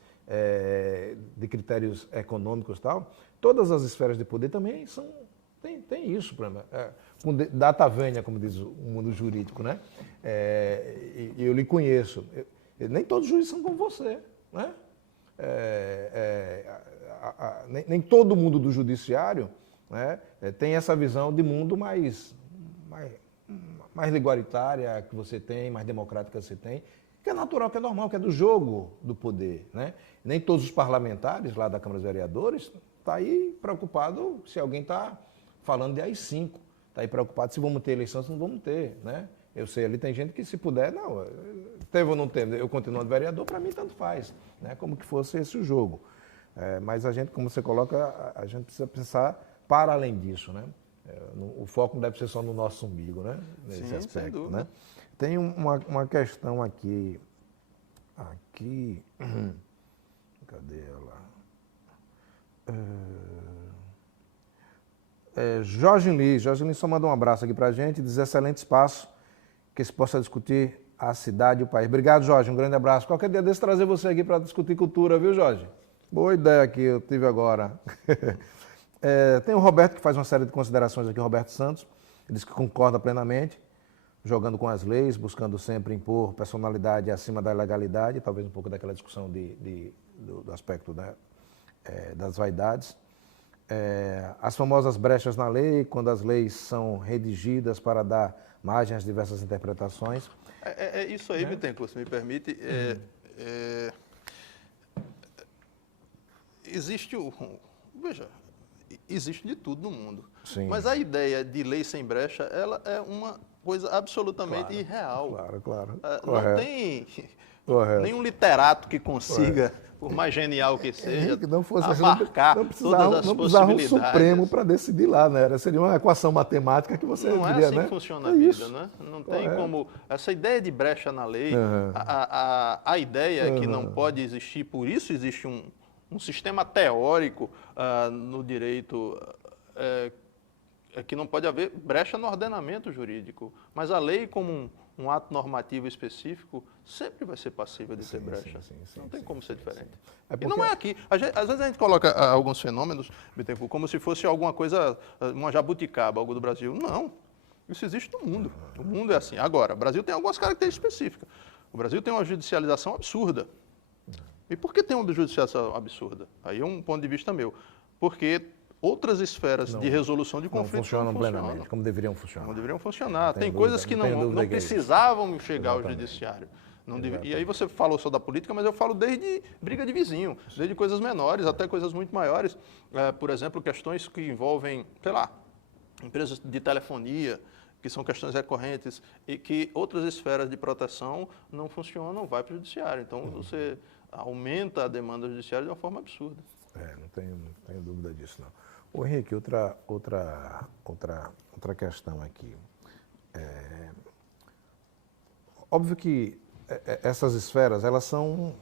de critérios econômicos e tal, todas as esferas de poder também tem isso, com data vênia, como diz o mundo jurídico, né? Eu lhe conheço. Nem todos os juízes são como você, né? Nem todo mundo do judiciário, né, tem essa visão de mundo mais igualitária que você tem, mais democrática que você tem, que é natural, que é normal, que é do jogo do poder, né? Nem todos os parlamentares lá da Câmara dos Vereadores estão aí preocupados se alguém está falando de AI-5, está aí preocupado se vamos ter eleição, se não vamos ter, né? Eu sei, ali tem gente que se puder, não, teve ou não teve, eu continuando vereador, para mim tanto faz, né? Como que fosse esse o jogo. Mas a gente, como você coloca, a gente precisa pensar para além disso, né? O foco não deve ser só no nosso umbigo, né? Nesse aspecto, né? Tem uma questão aqui. Cadê ela? Jorge Lins só mandou um abraço aqui pra gente, diz excelente espaço, que se possa discutir a cidade e o país. Obrigado, Jorge, um grande abraço. Qualquer dia desse trazer você aqui para discutir cultura, viu, Jorge? Boa ideia que eu tive agora. Tem o Roberto que faz uma série de considerações aqui, o Roberto Santos, ele diz que concorda plenamente, jogando com as leis, buscando sempre impor personalidade acima da legalidade, talvez um pouco daquela discussão do aspecto das vaidades. As famosas brechas na lei, quando as leis são redigidas para dar margem às diversas interpretações. Isso aí, Bittencourt, se me permite. Veja, existe de tudo no mundo. Sim. Mas a ideia de lei sem brecha, ela é uma coisa absolutamente irreal. Claro. Não tem nenhum literato que consiga, por mais genial que seja, não fosse abarcar não todas as não precisava possibilidades. Um Supremo para decidir lá, né? Seria uma equação matemática que você não diria, é assim né? que funciona a vida, né? Não tem como... Essa ideia de brecha na lei, a ideia é que não pode existir, por isso existe um sistema teórico no direito que não pode haver brecha no ordenamento jurídico, mas a lei como um ato normativo específico sempre vai ser passível de ter brecha. Não tem como ser diferente. E não é aqui. Às vezes a gente coloca alguns fenômenos, Bittencourt, como se fosse alguma coisa, uma jabuticaba, algo do Brasil. Não. Isso existe no mundo. O mundo é assim. Agora, o Brasil tem algumas características específicas. O Brasil tem uma judicialização absurda. E por que tem uma judicialização absurda? Aí é um ponto de vista meu. Porque outras esferas de resolução de conflitos não funcionam plenamente, como deveriam funcionar. Como deveriam funcionar. Tem coisas que não precisavam chegar ao judiciário. E aí você falou só da política, mas eu falo desde briga de vizinho, desde coisas menores até coisas muito maiores. Por exemplo, questões que envolvem, sei lá, empresas de telefonia, que são questões recorrentes e que outras esferas de proteção não funcionam, vai para o judiciário. Então você aumenta a demanda judiciária de uma forma absurda. Não tenho dúvida disso, não. Ô, Henrique, outra questão aqui. Óbvio que essas esferas, elas são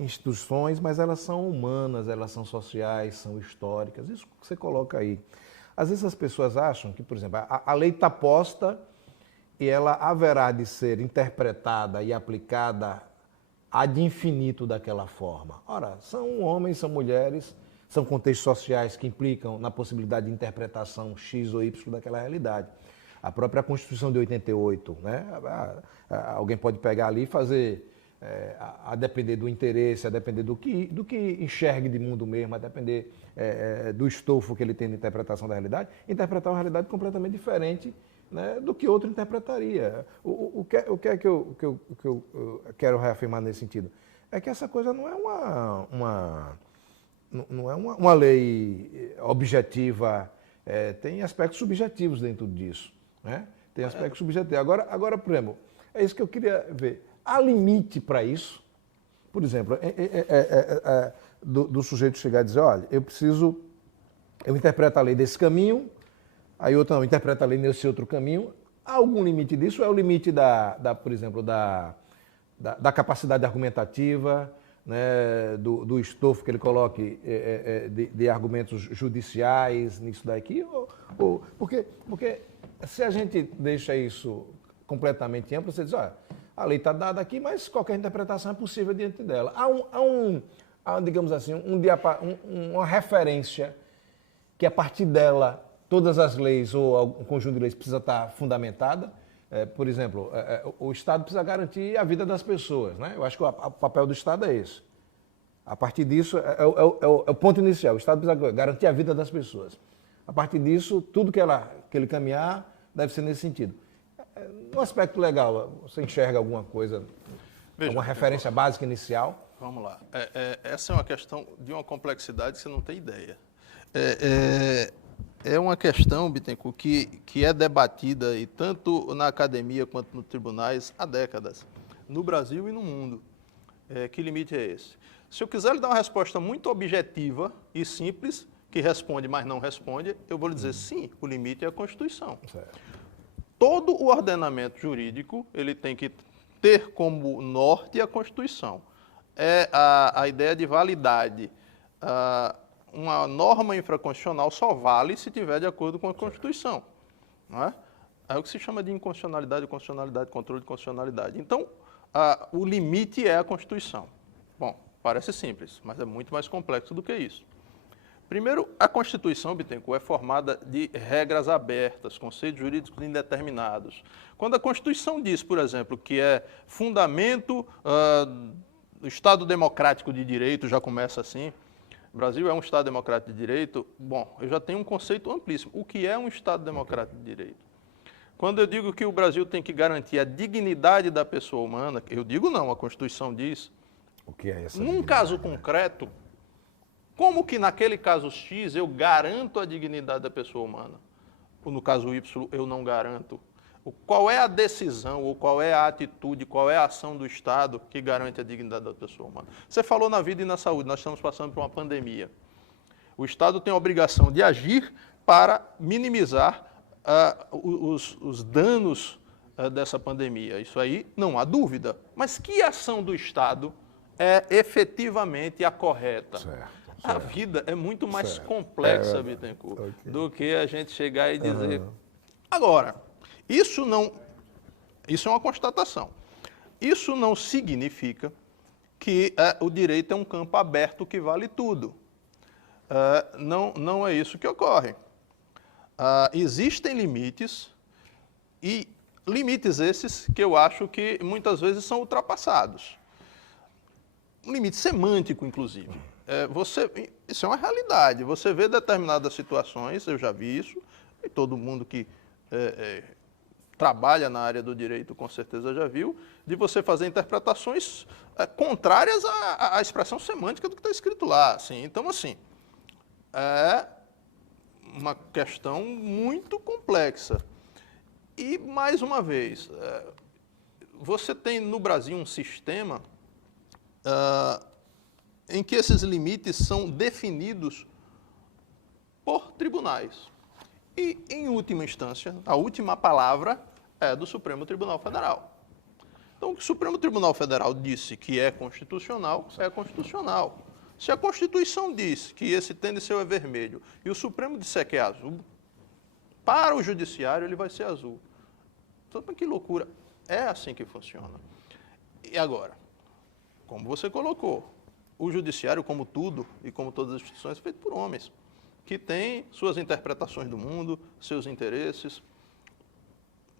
instituições, mas elas são humanas, elas são sociais, são históricas, isso que você coloca aí. Às vezes as pessoas acham que, por exemplo, a lei está posta e ela haverá de ser interpretada e aplicada ad infinito daquela forma. Ora, são homens, são mulheres, são contextos sociais que implicam na possibilidade de interpretação X ou Y daquela realidade. A própria Constituição de 88, né? Alguém pode pegar ali e fazer, a depender do interesse, a depender do que enxergue de mundo mesmo, a depender do estofo que ele tem de interpretação da realidade, interpretar uma realidade completamente diferente, né, do que outro interpretaria. O que é que eu quero reafirmar nesse sentido? É que essa coisa não é uma lei objetiva, tem aspectos subjetivos dentro disso, né? Tem aspectos subjetivos. Agora, por exemplo, é isso que eu queria ver. Há limite para isso? Por exemplo, do sujeito chegar e dizer, olha, eu interpreto a lei desse caminho, aí outro não, interpreta a lei nesse outro caminho. Há algum limite disso? É o limite por exemplo, da capacidade argumentativa, né, do estofo que ele coloque de argumentos judiciais nisso daqui? Porque se a gente deixa isso completamente amplo, você diz, olha, a lei está dada aqui, mas qualquer interpretação é possível diante dela. Há digamos assim, uma referência que a partir dela todas as leis ou um conjunto de leis precisa estar fundamentada. Por exemplo, o Estado precisa garantir a vida das pessoas, né? Eu acho que o papel do Estado é esse. A partir disso, é o ponto inicial. O Estado precisa garantir a vida das pessoas. A partir disso, tudo que ele caminhar deve ser nesse sentido. No aspecto legal, você enxerga alguma coisa, alguma referência básica inicial? Vamos lá. Essa é uma questão de uma complexidade que você não tem ideia. É uma questão, Bittencourt, que é debatida e tanto na academia quanto nos tribunais há décadas, no Brasil e no mundo. Que limite é esse? Se eu quiser lhe dar uma resposta muito objetiva e simples, que responde, mas não responde, eu vou lhe dizer sim, o limite é a Constituição. Certo. todo o ordenamento jurídico ele tem que ter como norte a Constituição. É a ideia de validade. Uma norma infraconstitucional só vale se tiver de acordo com a Constituição. Não é? É o que se chama de inconstitucionalidade, constitucionalidade, controle de constitucionalidade. Então, o limite é a Constituição. Bom, parece simples, mas é muito mais complexo do que isso. Primeiro, a Constituição, Bittencourt, é formada de regras abertas, conceitos jurídicos indeterminados. Quando a Constituição diz, por exemplo, que é fundamento do Estado Democrático de Direito, já começa assim, o Brasil é um Estado Democrático de Direito, bom, eu já tenho um conceito amplíssimo. O que é um Estado Democrático de Direito? Quando eu digo que o Brasil tem que garantir a dignidade da pessoa humana, eu digo não, a Constituição diz. O que é essa Num dignidade? caso concreto, como que naquele caso X eu garanto a dignidade da pessoa humana? Ou no caso Y eu não garanto? Qual é a decisão, ou qual é a atitude, qual é a ação do Estado que garante a dignidade da pessoa humana? Você falou na vida e na saúde, nós estamos passando por uma pandemia. O Estado tem a obrigação de agir para minimizar os danos dessa pandemia. Isso aí não há dúvida. Mas que ação do Estado é efetivamente a correta? Certo. A vida é muito mais complexa, Bittencourt, do que a gente chegar e dizer. Agora, isso é uma constatação. Isso não significa que o direito é um campo aberto que vale tudo. Não é isso que ocorre. Existem limites, e limites esses que eu acho que muitas vezes são ultrapassados. Um limite semântico, inclusive. Isso é uma realidade. Você vê determinadas situações, eu já vi isso, e todo mundo que trabalha na área do direito com certeza já viu, de você fazer interpretações contrárias à expressão semântica do que está escrito lá. Assim. Então, assim, é uma questão muito complexa. E, mais uma vez, você tem no Brasil um sistema em que esses limites são definidos por tribunais. E, em última instância, a última palavra é do Supremo Tribunal Federal. Então, o Supremo Tribunal Federal disse que é constitucional, é constitucional. Se a Constituição diz que esse tênis seu é vermelho e o Supremo disser que é azul, para o Judiciário ele vai ser azul. Então, que loucura. É assim que funciona. E agora, como você colocou, o Judiciário, como tudo e como todas as instituições, é feito por homens, que têm suas interpretações do mundo, seus interesses,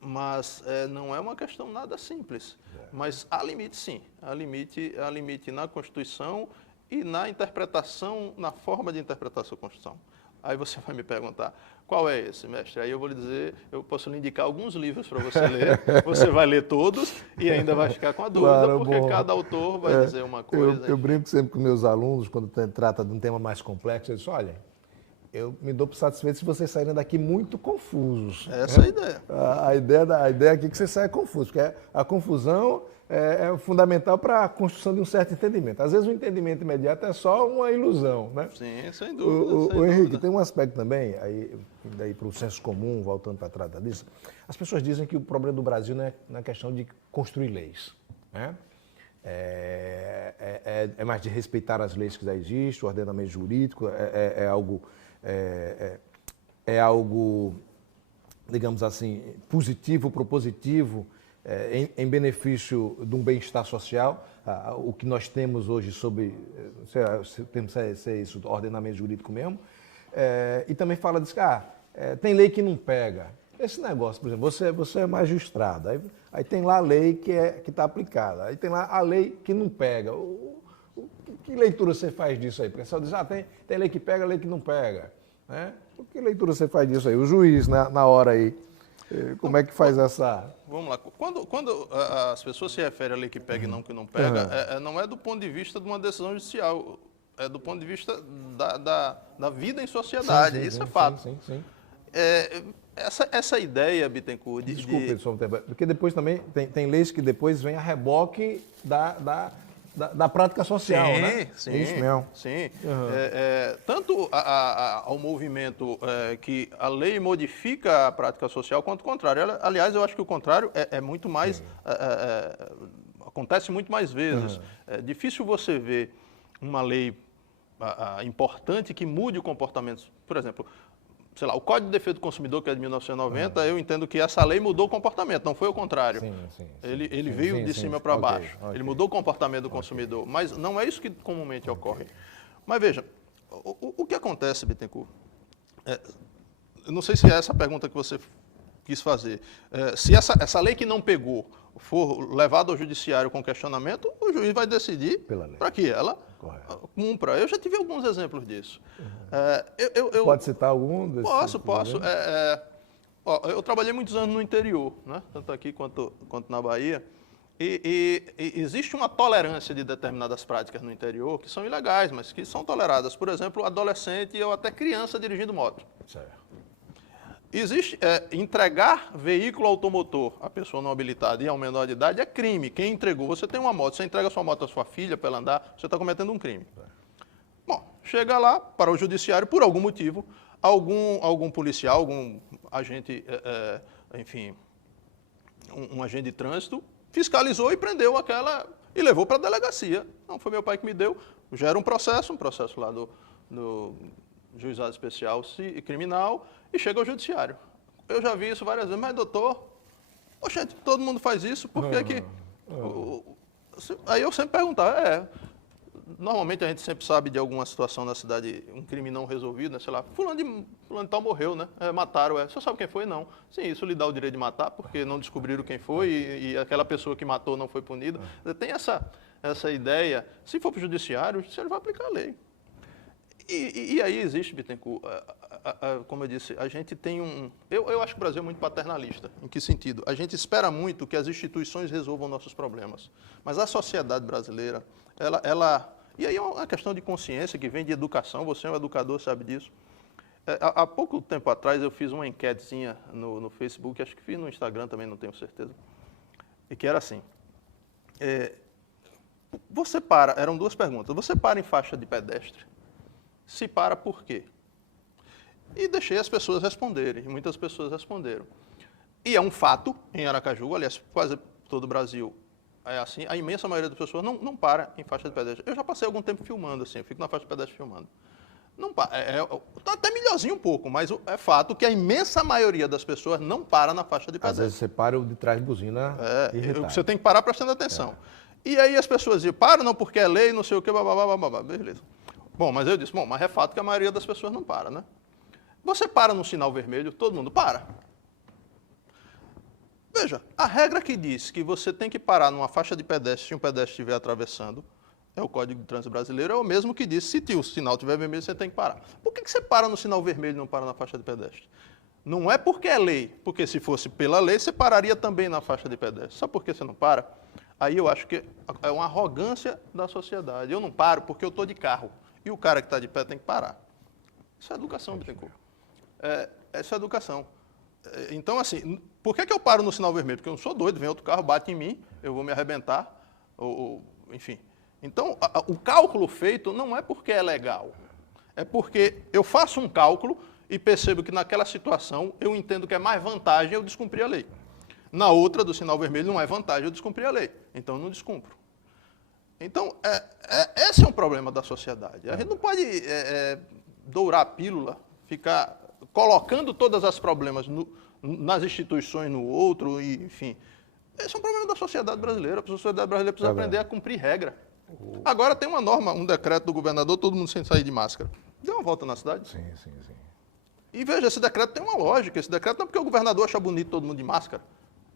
mas não é uma questão nada simples. Mas há limite, sim. Há limite na Constituição e na interpretação, na forma de interpretação da Constituição. Aí você vai me perguntar, qual é esse, mestre? Aí eu vou lhe dizer, eu posso lhe indicar alguns livros para você ler, você vai ler todos e ainda vai ficar com a dúvida, claro, porque bom. Cada autor vai dizer uma coisa. Eu brinco sempre com meus alunos, quando trata de um tema mais complexo, eu digo, olha, eu me dou por satisfeito se vocês saírem daqui muito confusos. Essa é a ideia. A ideia aqui é que você saia confuso, porque a confusão é fundamental para a construção de um certo entendimento. Às vezes o entendimento imediato é só uma ilusão, né? Sim, sem dúvida. O Henrique, tem um aspecto também, daí para o senso comum, voltando para trás disso, as pessoas dizem que o problema do Brasil não é na questão de construir leis, né? É mais de respeitar as leis que já existem, o ordenamento jurídico, é algo, digamos assim, positivo, propositivo, em benefício de um bem-estar social. O que nós temos hoje sobre, temos isso, ordenamento jurídico mesmo, e também fala disso, tem lei que não pega. Esse negócio, por exemplo, você é magistrado, aí tem lá a lei que está aplicada, aí tem lá a lei que não pega. Que leitura você faz disso aí? Porque você diz, tem lei que pega, lei que não pega. Né? Que leitura você faz disso aí? O juiz, na hora aí, como é que faz essa... Vamos lá. Quando as pessoas se referem à lei que pega e não que não pega, não é do ponto de vista de uma decisão judicial, é do ponto de vista da vida em sociedade. Sim, isso é fato. Sim. Essa ideia, Desculpe, porque depois também tem leis que depois vêm a reboque da prática social, sim, né? Sim, isso mesmo. Sim. Tanto ao movimento que a lei modifica a prática social, quanto o contrário. Aliás, eu acho que o contrário é muito mais... acontece muito mais vezes. É difícil você ver uma lei importante que mude o comportamento. Por exemplo, sei lá, o Código de Defesa do Consumidor, que é de 1990, eu entendo que essa lei mudou o comportamento, não foi o contrário. Ele veio de cima para baixo. Ele mudou o comportamento do consumidor, mas não é isso que comumente ocorre. Mas veja, o que acontece, Bittencourt? Eu não sei se é essa a pergunta que você quis fazer. Se essa lei que não pegou for levada ao judiciário com questionamento, o juiz vai decidir para que ela cumpra. Eu já tive alguns exemplos disso. Pode citar algum desses? Posso. Eu trabalhei muitos anos no interior, né? Tanto aqui quanto na Bahia. E existe uma tolerância de determinadas práticas no interior que são ilegais, mas que são toleradas. Por exemplo, adolescente ou até criança dirigindo moto. Certo. Existe entregar veículo automotor à pessoa não habilitada e ao menor de idade é crime. Quem entregou, você tem uma moto, você entrega sua moto à sua filha para ela andar, você está cometendo um crime. Bom, chega lá para o judiciário, por algum motivo, algum policial, algum agente, enfim, um agente de trânsito, fiscalizou e prendeu aquela e levou para a delegacia. Não, foi meu pai que me deu. Gera um processo lá do juizado especial criminal e chega ao judiciário. Eu já vi isso várias vezes, mas doutor, gente, todo mundo faz isso, por que que... Aí eu sempre perguntava, normalmente a gente sempre sabe de alguma situação na cidade, um crime não resolvido, né? Sei lá, fulano de tal morreu, né? Mataram, Você sabe quem foi? Não. Sim, isso lhe dá o direito de matar, porque não descobriram quem foi e aquela pessoa que matou não foi punida. Tem essa ideia, se for para o judiciário vai aplicar a lei. E aí existe, Bittencourt, como eu disse, a gente tem Eu acho que o Brasil é muito paternalista. Em que sentido? A gente espera muito que as instituições resolvam nossos problemas. Mas a sociedade brasileira, e aí é uma questão de consciência que vem de educação, você é um educador, sabe disso. Há pouco tempo atrás eu fiz uma enquetezinha no Facebook, acho que fiz no Instagram também, não tenho certeza, e que era assim, eram duas perguntas, você para em faixa de pedestre? Se para, por quê? E deixei as pessoas responderem, e muitas pessoas responderam. E é um fato, em Aracaju, aliás, quase todo o Brasil é assim, a imensa maioria das pessoas não para em faixa de pedestre. Eu já passei algum tempo filmando, assim, eu fico na faixa de pedestre filmando. Não para, tá até melhorzinho um pouco, mas é fato que a imensa maioria das pessoas não para na faixa de pedestre. Às vezes você para o de trás de buzina você tem que parar prestando atenção. E aí as pessoas dizem, para não porque é lei, não sei o quê, babá, beleza. Bom, mas eu disse, mas é fato que a maioria das pessoas não para, né? Você para no sinal vermelho, todo mundo para. Veja, a regra que diz que você tem que parar numa faixa de pedestre se um pedestre estiver atravessando, é o Código de Trânsito Brasileiro, é o mesmo que diz, se o sinal estiver vermelho, você tem que parar. Por que você para no sinal vermelho e não para na faixa de pedestre? Não é porque é lei, porque se fosse pela lei, você pararia também na faixa de pedestre. Sabe por que você não para? Aí eu acho que é uma arrogância da sociedade. Eu não paro porque eu estou de carro. E o cara que está de pé tem que parar. Isso é educação, Bittencourt. Essa é educação. Então, assim, por que eu paro no sinal vermelho? Porque eu não sou doido, vem outro carro, bate em mim, eu vou me arrebentar, enfim. Então, o cálculo feito não é porque é legal. É porque eu faço um cálculo e percebo que naquela situação eu entendo que é mais vantagem eu descumprir a lei. Na outra, do sinal vermelho, não é vantagem eu descumprir a lei. Então, eu não descumpro. Então, esse é um problema da sociedade. A gente não pode dourar a pílula, ficar colocando todos os problemas nas instituições no outro, enfim. Esse é um problema da sociedade brasileira. A sociedade brasileira precisa aprender a cumprir regra. Agora tem uma norma, um decreto do governador, todo mundo sem sair de máscara. Dê uma volta na cidade. Sim. E veja, esse decreto tem uma lógica. Esse decreto não é porque o governador acha bonito todo mundo de máscara.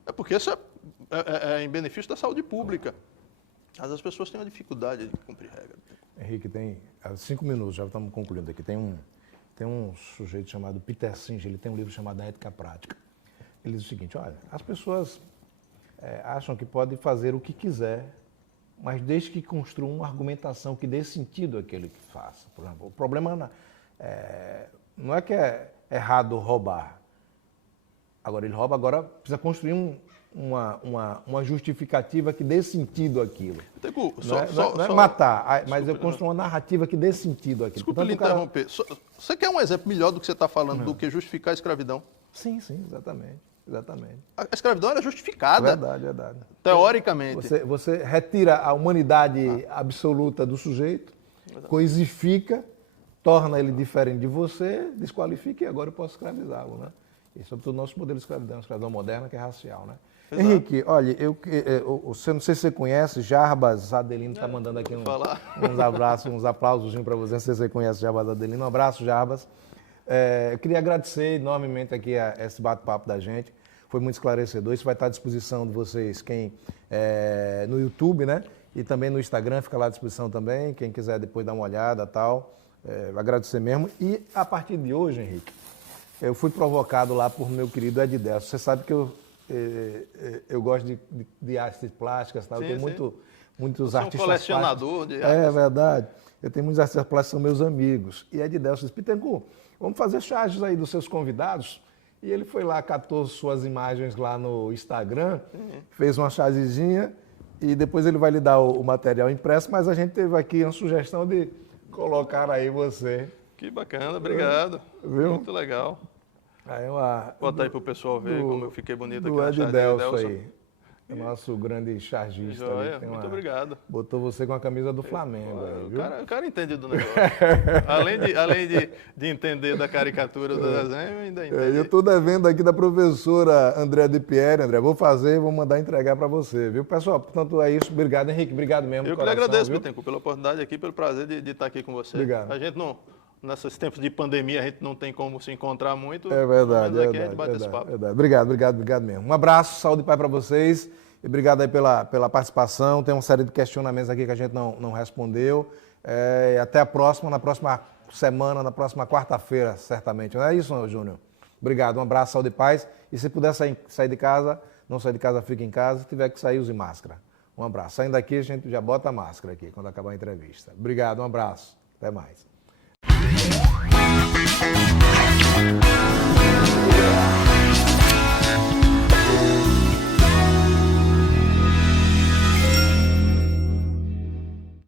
É porque isso é em benefício da saúde pública. Mas as pessoas têm uma dificuldade de cumprir regra. Henrique, tem 5 minutos, já estamos concluindo aqui. Tem um sujeito chamado Peter Singer, ele tem um livro chamado A Ética Prática. Ele diz o seguinte, olha, as pessoas acham que podem fazer o que quiser, mas desde que construam uma argumentação que dê sentido àquele que faça. Por exemplo, o problema não é que é errado roubar. Agora, ele rouba, agora precisa construir uma justificativa que dê sentido àquilo. Tenco, Não é matar, mas eu construo uma narrativa que dê sentido àquilo. Desculpa lhe interromper. Você quer um exemplo melhor do que você está falando, do que justificar a escravidão? Sim, exatamente. A escravidão era justificada. Verdade. Teoricamente. Você retira a humanidade absoluta do sujeito, coisifica, torna ele diferente de você, desqualifica e agora eu posso escravizá-lo, né? E sobretudo o nosso modelo de escravidão moderna, que é racial, né? Exato. Henrique, olha, você não sei se você conhece, Jarbas Adelino está mandando aqui uns abraços, uns aplausos para você, não sei se você conhece Jarbas Adelino. Um abraço, Jarbas. Eu queria agradecer enormemente aqui esse bate-papo da gente, foi muito esclarecedor. Isso vai estar à disposição de vocês, no YouTube, né? E também no Instagram, fica lá à disposição também, quem quiser depois dar uma olhada e tal. Agradecer mesmo. E a partir de hoje, Henrique, eu fui provocado lá por meu querido Ed Delcio. Você sabe que eu gosto de artes plásticas, tal. Eu tenho muitos Você artistas é um colecionador plásticos. de artes. É verdade. Eu tenho muitos artistas plásticos, são meus amigos. E Ed Delcio disse, Bittencourt, vamos fazer charges aí dos seus convidados. E ele foi lá, catou suas imagens lá no Instagram, fez uma chargezinha e depois ele vai lhe dar o material impresso, mas a gente teve aqui uma sugestão de colocar aí você. Que bacana, obrigado. Viu? Muito legal. Aí bota aí pro pessoal ver como eu fiquei bonito aqui na charge Ed Delcio aí. É nosso grande chargista. Joia, muito obrigado. Botou você com a camisa do Flamengo. Aí, viu? O cara entende do negócio. além de entender da caricatura do desenho, ainda entende. Eu estou devendo aqui da professora André de Pierre. André, vou mandar entregar para você, viu? Pessoal, portanto é isso. Obrigado, Henrique. Obrigado mesmo. Eu que lhe agradeço, Bittencourt, pela oportunidade aqui, pelo prazer de estar aqui com você. Obrigado. A gente não... Nesses tempos de pandemia, a gente não tem como se encontrar muito. É verdade, aqui a gente bate esse papo. Verdade. Obrigado mesmo. Um abraço, saúde e paz para vocês. E obrigado aí pela participação. Tem uma série de questionamentos aqui que a gente não respondeu. Até a próxima, na próxima semana, na próxima quarta-feira, certamente. Não é isso, Júnior? Obrigado, um abraço, saúde e paz. E se puder sair de casa, não sair de casa, fique em casa. Se tiver que sair, use máscara. Um abraço. Saindo daqui, a gente já bota a máscara aqui, quando acabar a entrevista. Obrigado, um abraço. Até mais.